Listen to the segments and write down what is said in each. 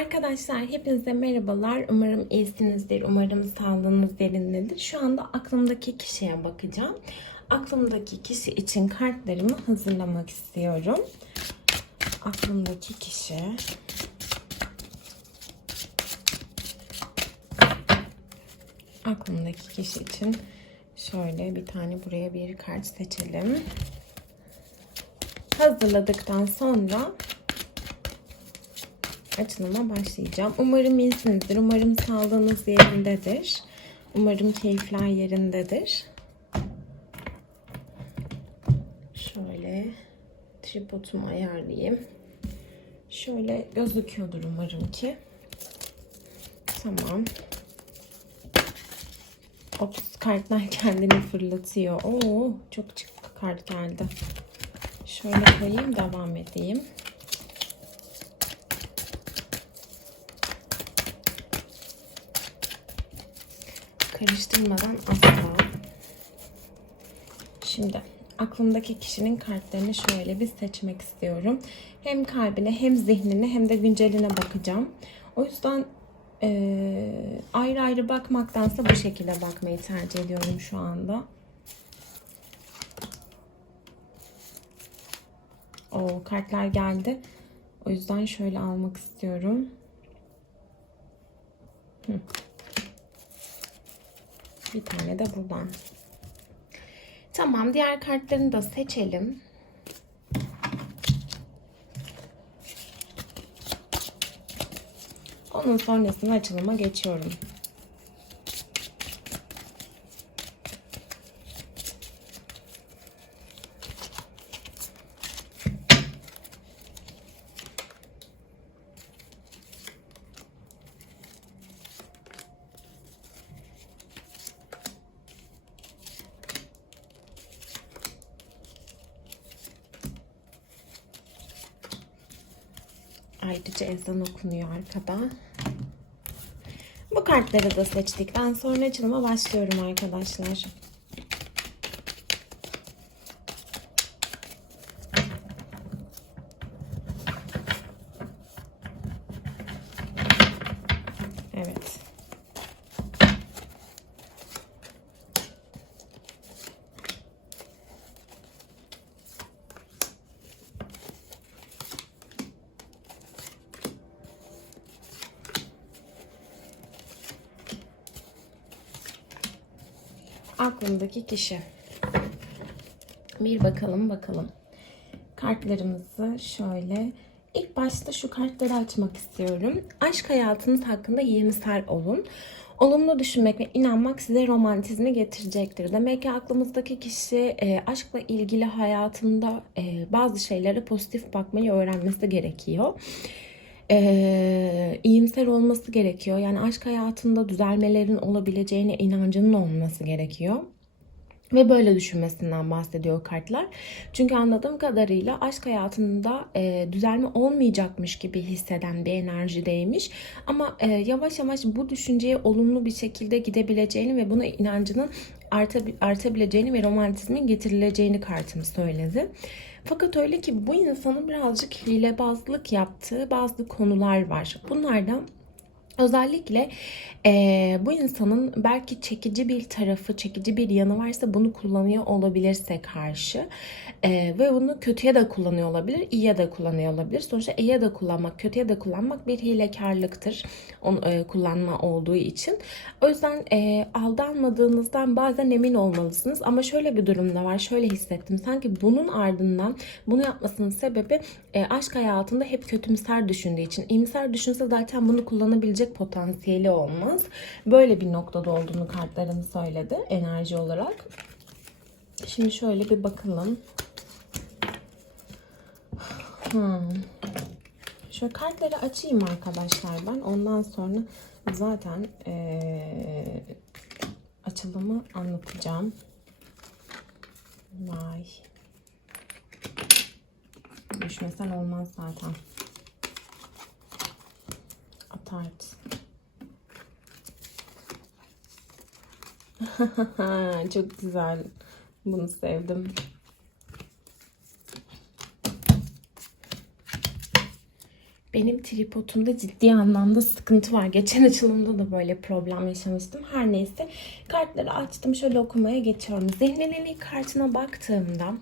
Arkadaşlar hepinize merhabalar. Umarım iyisinizdir. Umarım sağlığınız yerindedir. Şu anda aklımdaki kişiye bakacağım. Aklımdaki kişi için kartlarımı hazırlamak istiyorum. Aklımdaki kişi. Aklımdaki kişi için şöyle bir tane buraya bir kart seçelim. Hazırladıktan sonra açılıma başlayacağım. Umarım iyisinizdir. Umarım sağlığınız yerindedir. Umarım keyifler yerindedir. Şöyle tripodumu ayarlayayım. Şöyle gözüküyordur umarım ki. Tamam. Ops kartlar kendini fırlatıyor. Oo çok çıktı kart geldi. Şöyle koyayım devam edeyim. Karıştırmadan asla. Şimdi aklımdaki kişinin kartlarını şöyle bir seçmek istiyorum. Hem kalbine hem zihnine hem de günceline bakacağım. O yüzden e, ayrı ayrı bakmaktansa bu şekilde bakmayı tercih ediyorum şu anda. O kartlar geldi. O yüzden şöyle almak istiyorum. Hı. Bir tane de buradan. Tamam diğer kartlarını da seçelim. Onun sonrasında açılıma geçiyorum. Ayrıca ezan okunuyor arkada. Bu kartları da seçtikten sonra açılıma başlıyorum arkadaşlar. Aklımdaki kişi. Bir bakalım bakalım. Kartlarımızı şöyle ilk başta şu kartları açmak istiyorum. Aşk hayatınız hakkında iyimser olun. Olumlu düşünmek ve inanmak size romantizmi getirecektir. Demek ki aklımızdaki kişi e, aşkla ilgili hayatında e, bazı şeylere pozitif bakmayı öğrenmesi gerekiyor e, iyimser olması gerekiyor. Yani aşk hayatında düzelmelerin olabileceğine inancının olması gerekiyor. Ve böyle düşünmesinden bahsediyor kartlar. Çünkü anladığım kadarıyla aşk hayatında e, düzelme olmayacakmış gibi hisseden bir enerjideymiş. Ama e, yavaş yavaş bu düşünceye olumlu bir şekilde gidebileceğini ve buna inancının artabileceğini ve romantizmin getirileceğini kartım söyledi. Fakat öyle ki bu insanın birazcık hilebazlık yaptığı bazı konular var. Bunlardan Özellikle e, bu insanın belki çekici bir tarafı, çekici bir yanı varsa bunu kullanıyor olabilirse karşı e, ve bunu kötüye de kullanıyor olabilir, iyiye de kullanıyor olabilir. Sonuçta iyiye de kullanmak, kötüye de kullanmak bir hilekarlıktır onu e, kullanma olduğu için. O yüzden e, aldanmadığınızdan bazen emin olmalısınız. Ama şöyle bir durum da var, şöyle hissettim. Sanki bunun ardından bunu yapmasının sebebi e, aşk hayatında hep kötümser düşündüğü için. İyimser düşünse zaten bunu kullanabilecek olabilecek potansiyeli olmaz. Böyle bir noktada olduğunu kartların söyledi enerji olarak. Şimdi şöyle bir bakalım. Hmm. Şöyle kartları açayım arkadaşlar ben. Ondan sonra zaten ee, açılımı anlatacağım. Vay. Düşmesen olmaz zaten tart. Çok güzel. Bunu sevdim. benim tripodumda ciddi anlamda sıkıntı var. Geçen açılımda da böyle problem yaşamıştım. Her neyse kartları açtım. Şöyle okumaya geçiyorum. İlk kartına baktığımda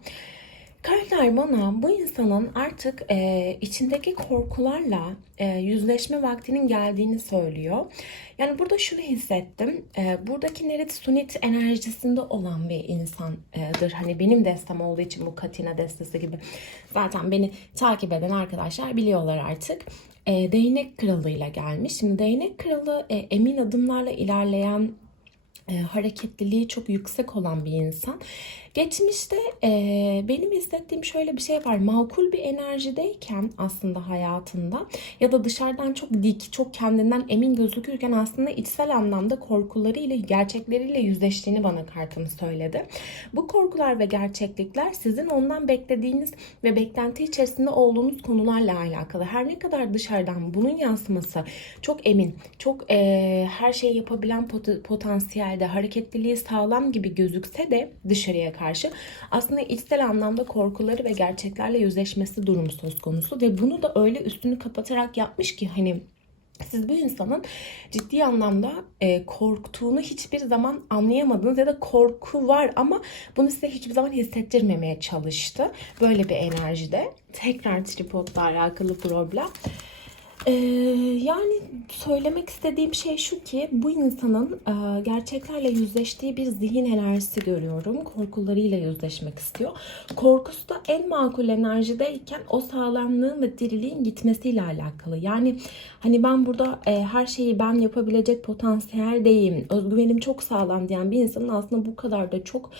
Kartlar bana bu insanın artık e, içindeki korkularla e, yüzleşme vaktinin geldiğini söylüyor. Yani burada şunu hissettim. E, buradaki Nerit Sunit enerjisinde olan bir insandır. Hani benim destem olduğu için bu Katina destesi gibi. Zaten beni takip eden arkadaşlar biliyorlar artık. E, değnek kralıyla gelmiş. Şimdi değnek kralı e, emin adımlarla ilerleyen e, hareketliliği çok yüksek olan bir insan. Geçmişte e, benim hissettiğim şöyle bir şey var. Makul bir enerjideyken aslında hayatında ya da dışarıdan çok dik, çok kendinden emin gözükürken aslında içsel anlamda korkularıyla, gerçekleriyle yüzleştiğini bana kartım söyledi. Bu korkular ve gerçeklikler sizin ondan beklediğiniz ve beklenti içerisinde olduğunuz konularla alakalı. Her ne kadar dışarıdan bunun yansıması çok emin, çok e, her şeyi yapabilen pot- potansiyelde, hareketliliği sağlam gibi gözükse de dışarıya karşı aslında içsel anlamda korkuları ve gerçeklerle yüzleşmesi durumu söz konusu ve bunu da öyle üstünü kapatarak yapmış ki hani siz bu insanın ciddi anlamda e, korktuğunu hiçbir zaman anlayamadınız ya da korku var ama bunu size hiçbir zaman hissettirmemeye çalıştı. Böyle bir enerjide. Tekrar tripodla alakalı problem. Ee, yani söylemek istediğim şey şu ki bu insanın e, gerçeklerle yüzleştiği bir zihin enerjisi görüyorum. Korkularıyla yüzleşmek istiyor. Korkusu da en makul enerjideyken o sağlamlığın ve diriliğin gitmesiyle alakalı. Yani hani ben burada e, her şeyi ben yapabilecek potansiyeldeyim, özgüvenim çok sağlam diyen bir insanın aslında bu kadar da çok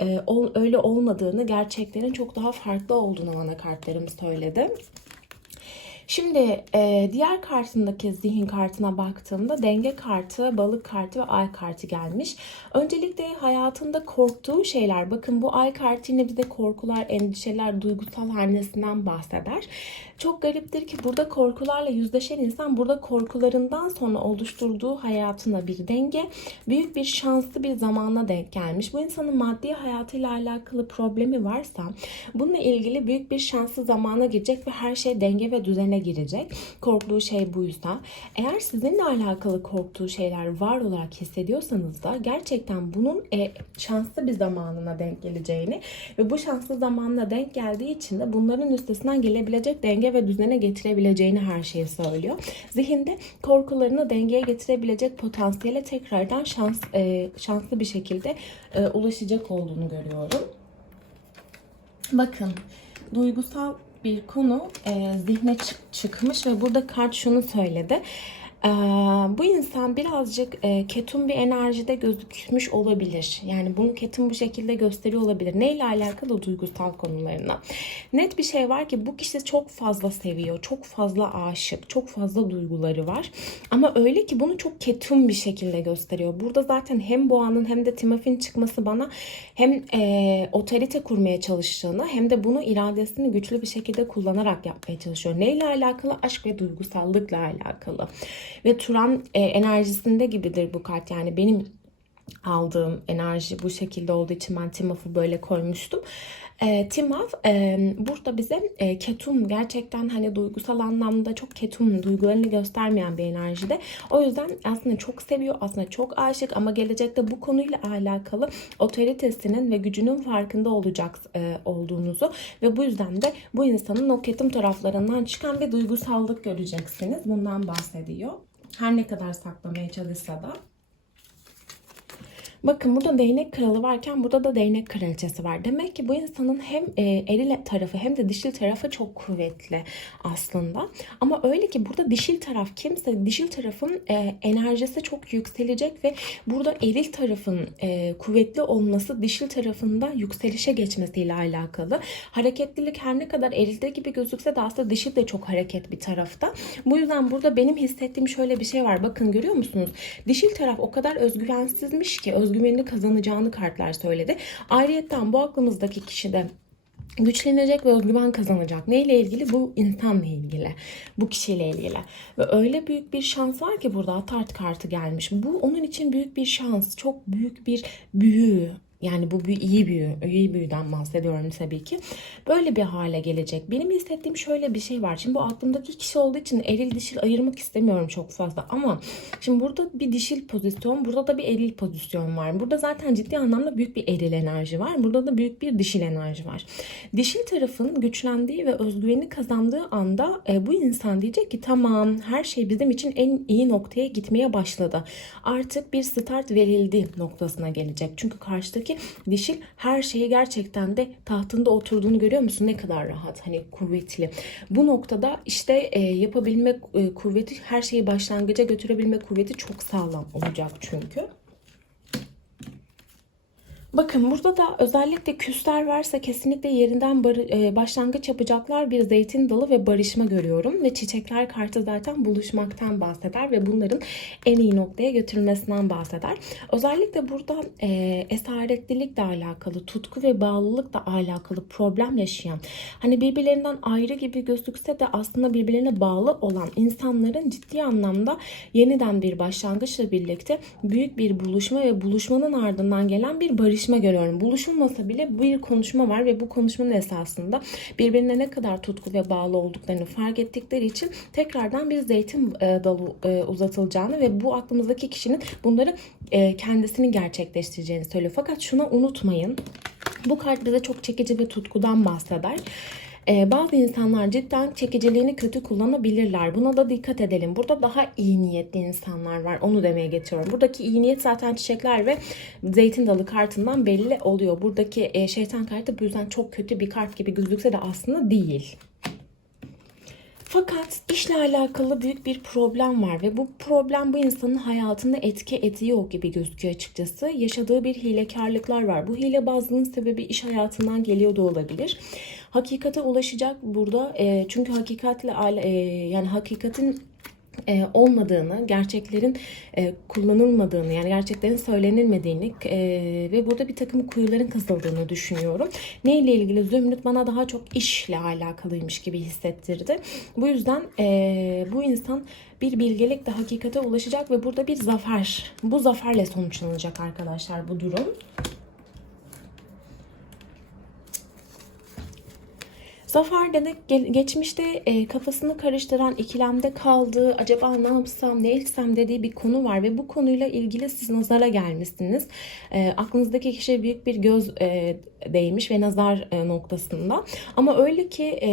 e, öyle olmadığını, gerçeklerin çok daha farklı olduğunu bana kartlarım söyledi. Şimdi e, diğer kartındaki zihin kartına baktığımda denge kartı, balık kartı ve ay kartı gelmiş. Öncelikle hayatında korktuğu şeyler, bakın bu ay kartı yine bize korkular, endişeler, duygusal hanesinden bahseder. Çok gariptir ki burada korkularla yüzleşen insan burada korkularından sonra oluşturduğu hayatına bir denge, büyük bir şanslı bir zamana denk gelmiş. Bu insanın maddi hayatıyla alakalı problemi varsa bununla ilgili büyük bir şanslı zamana girecek ve her şey denge ve düzene girecek. Korktuğu şey buysa. Eğer sizinle alakalı korktuğu şeyler var olarak hissediyorsanız da gerçekten bunun e, şanslı bir zamanına denk geleceğini ve bu şanslı zamanla denk geldiği için de bunların üstesinden gelebilecek denge ve düzene getirebileceğini her şeyi söylüyor. Zihinde korkularını dengeye getirebilecek potansiyele tekrardan şans e, şanslı bir şekilde e, ulaşacak olduğunu görüyorum. Bakın duygusal bir konu e, zihne çık- çıkmış ve burada kart şunu söyledi. Ee, bu insan birazcık e, ketum bir enerjide gözükmüş olabilir. Yani bunu ketum bu şekilde gösteriyor olabilir. Neyle alakalı? Duygusal konularına. Net bir şey var ki bu kişi çok fazla seviyor. Çok fazla aşık. Çok fazla duyguları var. Ama öyle ki bunu çok ketum bir şekilde gösteriyor. Burada zaten hem Boğa'nın hem de Timofey'in çıkması bana hem e, otorite kurmaya çalıştığını hem de bunu iradesini güçlü bir şekilde kullanarak yapmaya çalışıyor. Neyle alakalı? Aşk ve duygusallıkla alakalı. Ve Turan e, enerjisinde gibidir bu kart. Yani benim aldığım enerji bu şekilde olduğu için ben Timof'u böyle koymuştum. E, Timaf e, burada bize e, ketum gerçekten hani duygusal anlamda çok ketum duygularını göstermeyen bir enerjide. O yüzden aslında çok seviyor, aslında çok aşık ama gelecekte bu konuyla alakalı otoritesinin ve gücünün farkında olacak e, olduğunuzu ve bu yüzden de bu insanın o ketum taraflarından çıkan bir duygusallık göreceksiniz. Bundan bahsediyor. Her ne kadar saklamaya çalışsa da. Bakın burada değnek kralı varken burada da değnek kraliçesi var. Demek ki bu insanın hem eril tarafı hem de dişil tarafı çok kuvvetli aslında. Ama öyle ki burada dişil taraf kimse dişil tarafın e, enerjisi çok yükselecek ve burada eril tarafın e, kuvvetli olması dişil tarafında yükselişe geçmesiyle alakalı. Hareketlilik her ne kadar erilde gibi gözükse de aslında dişil de çok hareket bir tarafta. Bu yüzden burada benim hissettiğim şöyle bir şey var. Bakın görüyor musunuz? Dişil taraf o kadar özgüvensizmiş ki özgüvenini kazanacağını kartlar söyledi. Ayrıyeten bu aklımızdaki kişi de güçlenecek ve özgüven kazanacak. Neyle ilgili? Bu insanla ilgili. Bu kişiyle ilgili. Ve öyle büyük bir şans var ki burada tart kartı gelmiş. Bu onun için büyük bir şans. Çok büyük bir büyü Yani bu bir iyi büyü, iyi büyüden bahsediyorum tabii ki. Böyle bir hale gelecek. Benim hissettiğim şöyle bir şey var. Şimdi bu aklımdaki kişi olduğu için eril dişil ayırmak istemiyorum çok fazla. Ama şimdi burada bir dişil pozisyon, burada da bir eril pozisyon var. Burada zaten ciddi anlamda büyük bir eril enerji var. Burada da büyük bir dişil enerji var. Dişil tarafın güçlendiği ve özgüveni kazandığı anda e, bu insan diyecek ki tamam her şey bizim için en iyi noktaya gitmeye başladı. Artık bir start verildi noktasına gelecek. Çünkü karşıdaki dişil her şeyi gerçekten de tahtında oturduğunu görüyor musun? Ne kadar rahat, hani kuvvetli. Bu noktada işte e, yapabilme e, kuvveti, her şeyi başlangıca götürebilme kuvveti çok sağlam olacak çünkü. Bakın burada da özellikle küsler varsa kesinlikle yerinden e, başlangıç yapacaklar bir zeytin dalı ve barışma görüyorum. Ve çiçekler kartı zaten buluşmaktan bahseder ve bunların en iyi noktaya götürülmesinden bahseder. Özellikle burada e, esaretlilikle alakalı, tutku ve bağlılıkla alakalı problem yaşayan, hani birbirlerinden ayrı gibi gözükse de aslında birbirlerine bağlı olan insanların ciddi anlamda yeniden bir başlangıçla birlikte büyük bir buluşma ve buluşmanın ardından gelen bir barışma görüyorum. Buluşulmasa bile bir konuşma var ve bu konuşmanın esasında birbirine ne kadar tutku ve bağlı olduklarını fark ettikleri için tekrardan bir zeytin e, dalı e, uzatılacağını ve bu aklımızdaki kişinin bunları e, kendisini gerçekleştireceğini söylüyor. Fakat şunu unutmayın. Bu kart bize çok çekici ve tutkudan bahseder. Ee, bazı insanlar cidden çekiciliğini kötü kullanabilirler. Buna da dikkat edelim. Burada daha iyi niyetli insanlar var. Onu demeye getiriyorum. Buradaki iyi niyet zaten çiçekler ve zeytin dalı kartından belli oluyor. Buradaki e, şeytan kartı bu yüzden çok kötü bir kart gibi gözükse de aslında değil. Fakat işle alakalı büyük bir problem var ve bu problem bu insanın hayatında etki ediyor gibi gözüküyor açıkçası. Yaşadığı bir hilekarlıklar var. Bu hilebazlığın sebebi iş hayatından geliyor da olabilir. Hakikate ulaşacak burada e, çünkü hakikatle e, yani hakikatin e, olmadığını, gerçeklerin e, kullanılmadığını yani gerçeklerin söylenilmediğini e, ve burada bir takım kuyuların kazıldığını düşünüyorum. Ne ilgili Zümrüt bana daha çok işle alakalıymış gibi hissettirdi. Bu yüzden e, bu insan bir bilgelikle hakikate ulaşacak ve burada bir zafer, bu zaferle sonuçlanacak arkadaşlar bu durum. Zafer de ge- geçmişte e, kafasını karıştıran, ikilemde kaldığı, acaba ne yapsam, ne etsem dediği bir konu var ve bu konuyla ilgili siz nazara gelmişsiniz. E, aklınızdaki kişi büyük bir göz e, değmiş ve nazar e, noktasında. Ama öyle ki e,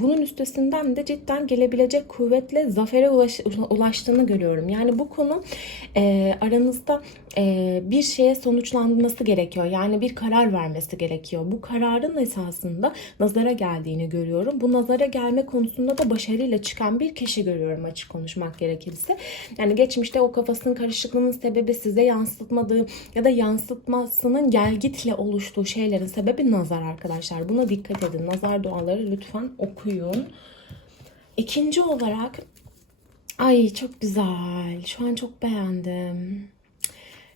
bunun üstesinden de cidden gelebilecek kuvvetle zafere ulaş, ulaştığını görüyorum. Yani bu konu e, aranızda e, bir şeye sonuçlanması gerekiyor. Yani bir karar vermesi gerekiyor. Bu kararın esasında nazara geldiğini görüyorum. Bu nazara gelme konusunda da başarıyla çıkan bir kişi görüyorum açık konuşmak gerekirse. Yani geçmişte o kafasının karışıklığının sebebi size yansıtmadığı ya da yansıtmasının gelgitle oluştuğu şeylerin sebebi nazar arkadaşlar. Buna dikkat edin. Nazar duaları lütfen okuyun. İkinci olarak ay çok güzel. Şu an çok beğendim.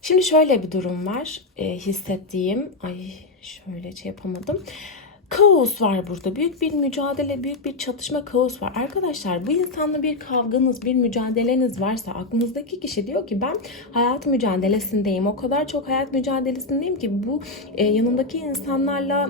Şimdi şöyle bir durum var e, hissettiğim. Ay şöyle şey yapamadım. Kaos var burada. Büyük bir mücadele, büyük bir çatışma kaos var. Arkadaşlar bu insanla bir kavganız, bir mücadeleniz varsa aklınızdaki kişi diyor ki ben hayat mücadelesindeyim. O kadar çok hayat mücadelesindeyim ki bu e, yanımdaki insanlarla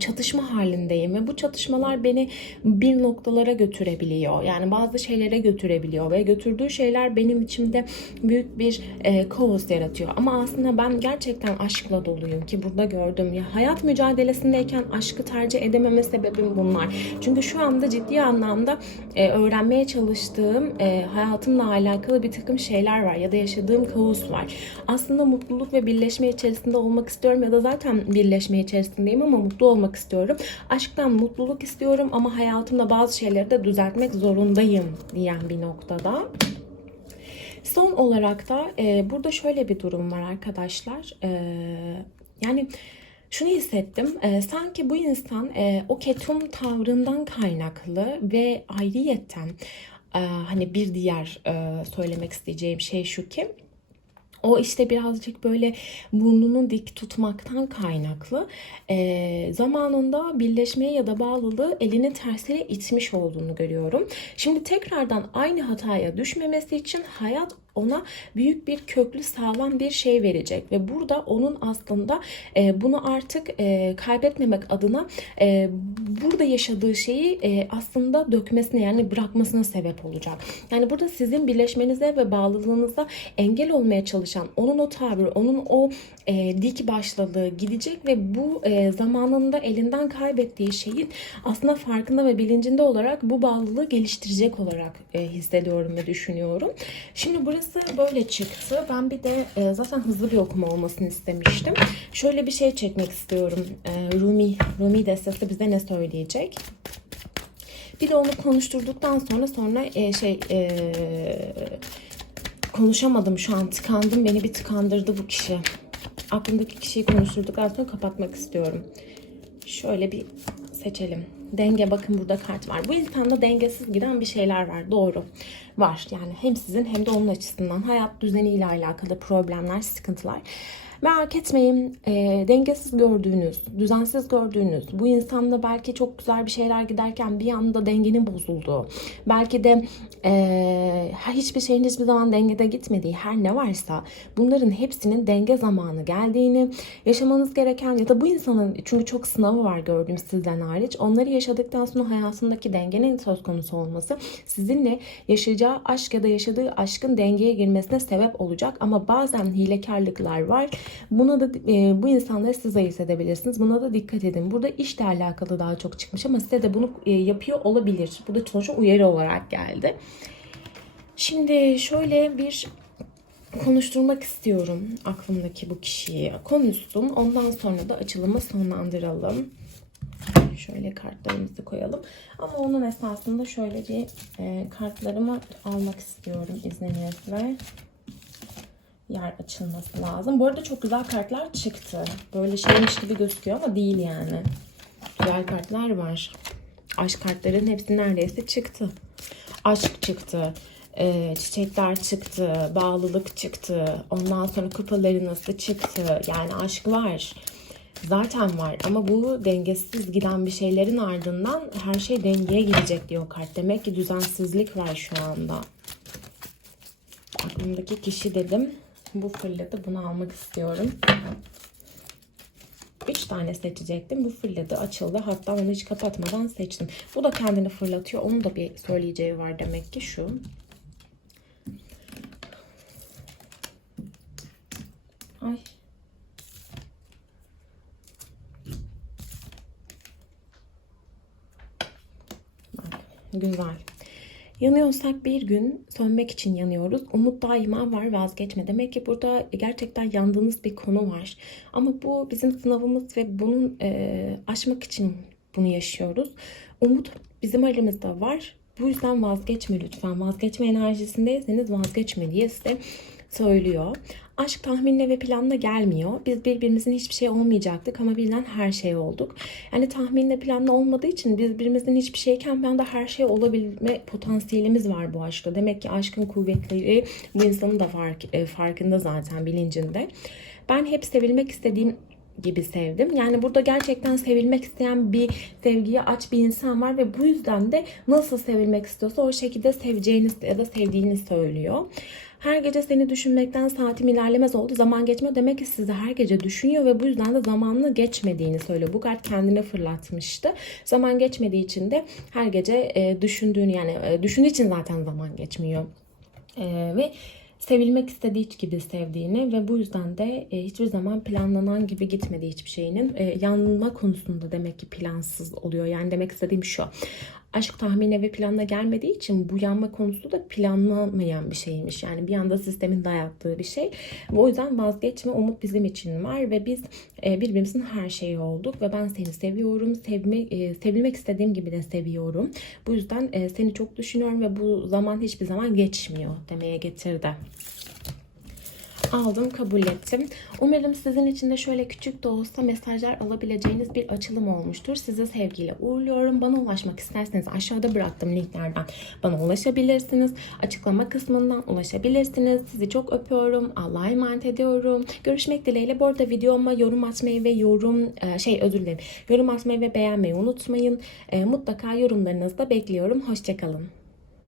çatışma halindeyim ve bu çatışmalar beni bir noktalara götürebiliyor. Yani bazı şeylere götürebiliyor ve götürdüğü şeyler benim içimde büyük bir e, kaos yaratıyor. Ama aslında ben gerçekten aşkla doluyum ki burada gördüm. Ya hayat mücadelesindeyken aşkı tercih edememe sebebim bunlar. Çünkü şu anda ciddi anlamda e, öğrenmeye çalıştığım e, hayatımla alakalı bir takım şeyler var ya da yaşadığım kaos var. Aslında mutluluk ve birleşme içerisinde olmak istiyorum ya da zaten birleşme içerisindeyim ama mutlu olmak istiyorum. Aşktan mutluluk istiyorum ama hayatımda bazı şeyleri de düzeltmek zorundayım diyen bir noktada. Son olarak da e, burada şöyle bir durum var arkadaşlar. E, yani şunu hissettim. e, sanki bu insan e, o ketum tavrından kaynaklı ve ayrıyetten e, hani bir diğer e, söylemek isteyeceğim şey şu ki o işte birazcık böyle burnunu dik tutmaktan kaynaklı e, zamanında birleşmeye ya da bağlılığı elini tersine itmiş olduğunu görüyorum. Şimdi tekrardan aynı hataya düşmemesi için hayat ona büyük bir köklü sağlam bir şey verecek ve burada onun aslında e, bunu artık e, kaybetmemek adına e, burada yaşadığı şeyi e, aslında dökmesine yani bırakmasına sebep olacak. Yani burada sizin birleşmenize ve bağlılığınıza engel olmaya çalışan onun o tavrı, onun o e, dik başladığı gidecek ve bu e, zamanında elinden kaybettiği şeyin aslında farkında ve bilincinde olarak bu bağlılığı geliştirecek olarak e, hissediyorum ve düşünüyorum. Şimdi burası böyle çıktı. Ben bir de e, zaten hızlı bir okuma olmasını istemiştim. Şöyle bir şey çekmek istiyorum. E, Rumi, Rumi destesi bize ne söyleyecek? Bir de onu konuşturduktan sonra sonra e, şey e, konuşamadım şu an tıkandım beni bir tıkandırdı bu kişi. Aklımdaki kişiyi konuşturduktan sonra kapatmak istiyorum. Şöyle bir seçelim. Denge bakın burada kart var. Bu insanda dengesiz giden bir şeyler var. Doğru. Var. Yani hem sizin hem de onun açısından hayat düzeniyle alakalı problemler, sıkıntılar. Merak etmeyin e, dengesiz gördüğünüz, düzensiz gördüğünüz, bu insanda belki çok güzel bir şeyler giderken bir anda dengenin bozulduğu, belki de e, hiçbir şeyin hiçbir zaman dengede gitmediği her ne varsa bunların hepsinin denge zamanı geldiğini, yaşamanız gereken ya da bu insanın çünkü çok sınavı var gördüğüm sizden hariç, onları yaşadıktan sonra hayatındaki dengenin söz konusu olması sizinle yaşayacağı aşk ya da yaşadığı aşkın dengeye girmesine sebep olacak. Ama bazen hilekarlıklar var Buna da e, bu insanları siz ayırt edebilirsiniz. Buna da dikkat edin. Burada işle alakalı daha çok çıkmış ama size de bunu e, yapıyor olabilir. Burada sonuçta uyarı olarak geldi. Şimdi şöyle bir konuşturmak istiyorum aklımdaki bu kişiyi. Konuşsun. Ondan sonra da açılımı sonlandıralım. Şöyle kartlarımızı koyalım. Ama onun esasında şöyle bir e, kartlarımı almak istiyorum izninizle yer açılması lazım. Bu arada çok güzel kartlar çıktı. Böyle şeymiş gibi gözüküyor ama değil yani. Güzel kartlar var. Aşk kartların hepsi neredeyse çıktı. Aşk çıktı. E, çiçekler çıktı. Bağlılık çıktı. Ondan sonra kupaların nasıl çıktı. Yani aşk var. Zaten var ama bu dengesiz giden bir şeylerin ardından her şey dengeye girecek diyor kart. Demek ki düzensizlik var şu anda. Aklımdaki kişi dedim. Bu fırladı. Bunu almak istiyorum. 3 tane seçecektim. Bu fırladı, açıldı. Hatta onu hiç kapatmadan seçtim. Bu da kendini fırlatıyor. Onun da bir söyleyeceği var demek ki şu. Ay. Güzel. Yanıyorsak bir gün sönmek için yanıyoruz. Umut daima var vazgeçme. Demek ki burada gerçekten yandığınız bir konu var. Ama bu bizim sınavımız ve bunun e, aşmak için bunu yaşıyoruz. Umut bizim elimizde var. Bu yüzden vazgeçme lütfen. Vazgeçme enerjisindeyseniz vazgeçme diye size söylüyor. Aşk tahminle ve planla gelmiyor. Biz birbirimizin hiçbir şey olmayacaktık ama birden her şey olduk. Yani tahminle planla olmadığı için biz birbirimizin hiçbir şeyken bir anda her şey olabilme potansiyelimiz var bu aşkta. Demek ki aşkın kuvvetleri bu insanın da fark, e, farkında zaten bilincinde. Ben hep sevilmek istediğim gibi sevdim. Yani burada gerçekten sevilmek isteyen bir sevgiye aç bir insan var ve bu yüzden de nasıl sevilmek istiyorsa o şekilde seveceğini ya da sevdiğini söylüyor. Her gece seni düşünmekten saatim ilerlemez oldu. Zaman geçmiyor. Demek ki sizi her gece düşünüyor ve bu yüzden de zamanını geçmediğini söylüyor. Bu kart kendine fırlatmıştı. Zaman geçmediği için de her gece e, düşündüğünü yani e, düşündüğü için zaten zaman geçmiyor. E, ve sevilmek istediği gibi sevdiğini ve bu yüzden de e, hiçbir zaman planlanan gibi gitmedi hiçbir şeyinin. E, yanma konusunda demek ki plansız oluyor. Yani demek istediğim şu. Aşk tahmine ve planla gelmediği için bu yanma konusu da planlanmayan bir şeymiş. Yani bir anda sistemin dayattığı bir şey. O yüzden vazgeçme umut bizim için var ve biz e, birbirimizin her şeyi olduk ve ben seni seviyorum. Sevme, e, sevilmek istediğim gibi de seviyorum. Bu yüzden e, seni çok düşünüyorum ve bu zaman hiçbir zaman geçmiyor demeye getirdi aldım, kabul ettim. Umarım sizin için de şöyle küçük de olsa mesajlar alabileceğiniz bir açılım olmuştur. Size sevgiyle uğurluyorum. Bana ulaşmak isterseniz aşağıda bıraktığım linklerden bana ulaşabilirsiniz. Açıklama kısmından ulaşabilirsiniz. Sizi çok öpüyorum. Allah'a emanet ediyorum. Görüşmek dileğiyle. Bu arada videoma yorum atmayı ve yorum şey özür dilerim. Yorum atmayı ve beğenmeyi unutmayın. Mutlaka yorumlarınızı da bekliyorum. Hoşçakalın.